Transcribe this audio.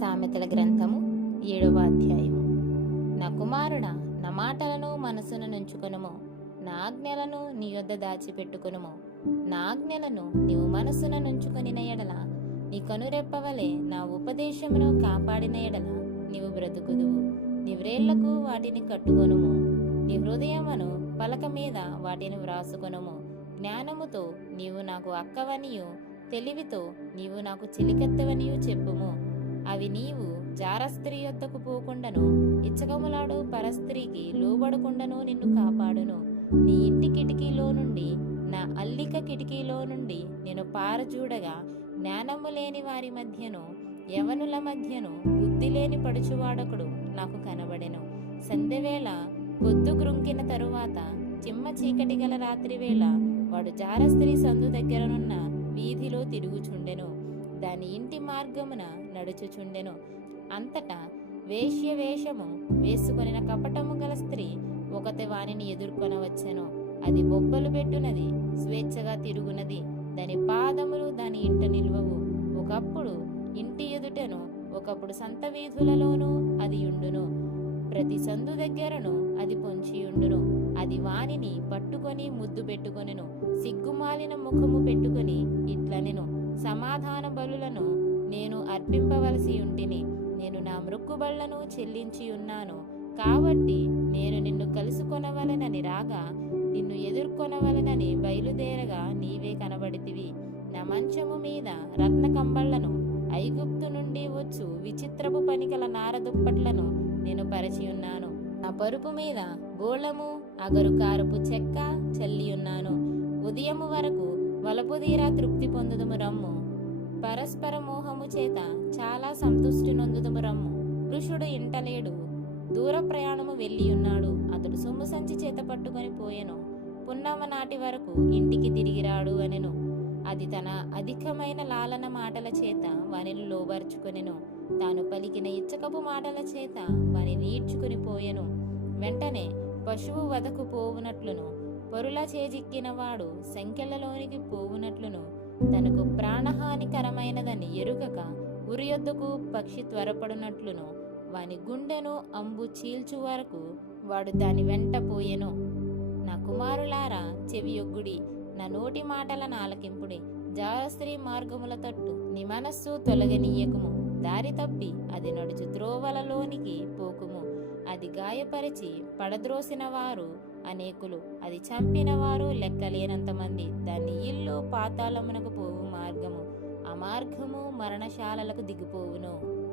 సామెతల గ్రంథము ఏడవ అధ్యాయము. నా కుమారుడ నా మాటలను మనసును నుంచుకొనుము. నా ఆజ్ఞలను నీ యొద్ద దాచిపెట్టుకొనుము. నా ఆజ్ఞలను నీవు మనసున నుంచుకొనిన ఎడల నీ కనురెప్పవలే నా ఉపదేశమును కాపాడిన ఎడల నీవు బ్రతుకుదువు. నీ వ్రేళ్ళకు వాటిని కట్టుకొనుము. నీ హృదయమును పలక మీద వాటిని వ్రాసుకొనుము. జ్ఞానముతో నీవు నాకు అక్కవనియు తెలివితో నీవు నాకు చిలికెత్తవనియు చెప్పుము. అవి నీవు జారస్త్రీ యొద్దకు పోకుండాను ఇచ్చకములాడు పరస్త్రీకి లోబడకుండాను నిన్ను కాపాడును. నీ ఇంటి కిటికీలో నుండి నా అల్లిక కిటికీలో నుండి నేను పారజూడగా జ్ఞానము లేని వారి మధ్యను యవనుల మధ్యను బుద్ధి లేని పడుచువాడకుడు నాకు కనబడెను. సంధ్యవేళ పొద్దు గ్రుంకిన తరువాత చిమ్మ చీకటి గల రాత్రివేళ వాడు జారస్త్రీ సందు దగ్గరనున్న వీధిలో తిరుగుచుండెను. దాని ఇంటి మార్గమున నడుచుచుండెను. అంతటా వేష్య వేషము వేసుకొనిన కపటము గల స్త్రీ ఒకటి వానిని ఎదుర్కొనవచ్చెను. అది బొబ్బలు పెట్టునది స్వేచ్ఛగా తిరుగునది. దాని పాదములు దాని ఇంట నిల్వవు. ఒకప్పుడు ఇంటి ఎదుటను ఒకప్పుడు సంత వీధులలోనూ అది ఉండును. ప్రతి సందు దగ్గరను అది పొంచియుండును అది వానిని పట్టుకొని ముద్దు పెట్టుకొనెను. సిగ్గుమాలిన ముఖము పెట్టుకొని ఇట్లనెను. సమాధాన బలులను నేను అర్పింపవలసి ఉంటిని. నేను నా మృక్కుబళ్ళను చెల్లించి ఉన్నాను. కాబట్టి నేను నిన్ను కలుసుకొనవలనని రాగా నిన్ను ఎదుర్కొనవలనని బయలుదేరగా నీవే కనబడితివి. నా మంచము మీద రత్న కంబళ్ళను ఐగుప్తు నుండి వచ్చు విచిత్రపు పనికల నారదుప్పట్లను నేను పరిచి ఉన్నాను. నా పరుపు మీద గోళము అగరుకారపు చెక్క చల్లి ఉన్నాను. ఉదయము వరకు వలపుదీరా తృప్తి పొందుదుము రమ్ము. పరస్పర మోహము చేత చాలా సంతుష్టి నొందుదుము రమ్ము. పురుషుడు ఇంటలేడు దూర ప్రయాణము వెళ్ళి ఉన్నాడు అతడు సొమ్ము సంచి చేత పట్టుకొని పోయెను. పున్నమ నాటి వరకు ఇంటికి తిరిగి రాడు అనెను. అది తన అధికమైన లాలన మాటల చేత వానిని లోబర్చుకొనెను. తాను పలికిన ఇచ్చకపు మాటల చేత వానిని ఈడ్చుకుని పోయెను. వెంటనే పశువు వదకు పోవునట్లును. పరుల చేజిక్కిన వాడు సంఖ్యలలోనికి పోవునట్లును. తనకు ప్రాణహానికరమైనదని ఎరుగక ఉరియొద్దకు పక్షి త్వరపడునట్లును. వాని గుండెను అంబు చీల్చు వరకు వాడు దాని వెంట పోయెను. నా కుమారులారా చెవియొగ్గుడి నా నోటి మాటల నాలకింపుడి జారస్త్రీ మార్గముల తట్టు నీ మనస్సు తొలగనీయకుము. దారి తప్పి అది నడుచు త్రోవలలోనికి పోకుము. అది గాయపరిచి పడద్రోసిన వారు అనేకులు. అది చంపినవారు లెక్కలేనంతమంది దాన్ని దాని ఇల్లు పాతాళమునకు పోవు మార్గము. ఆ మార్గము మరణశాలలకు దిగిపోవును.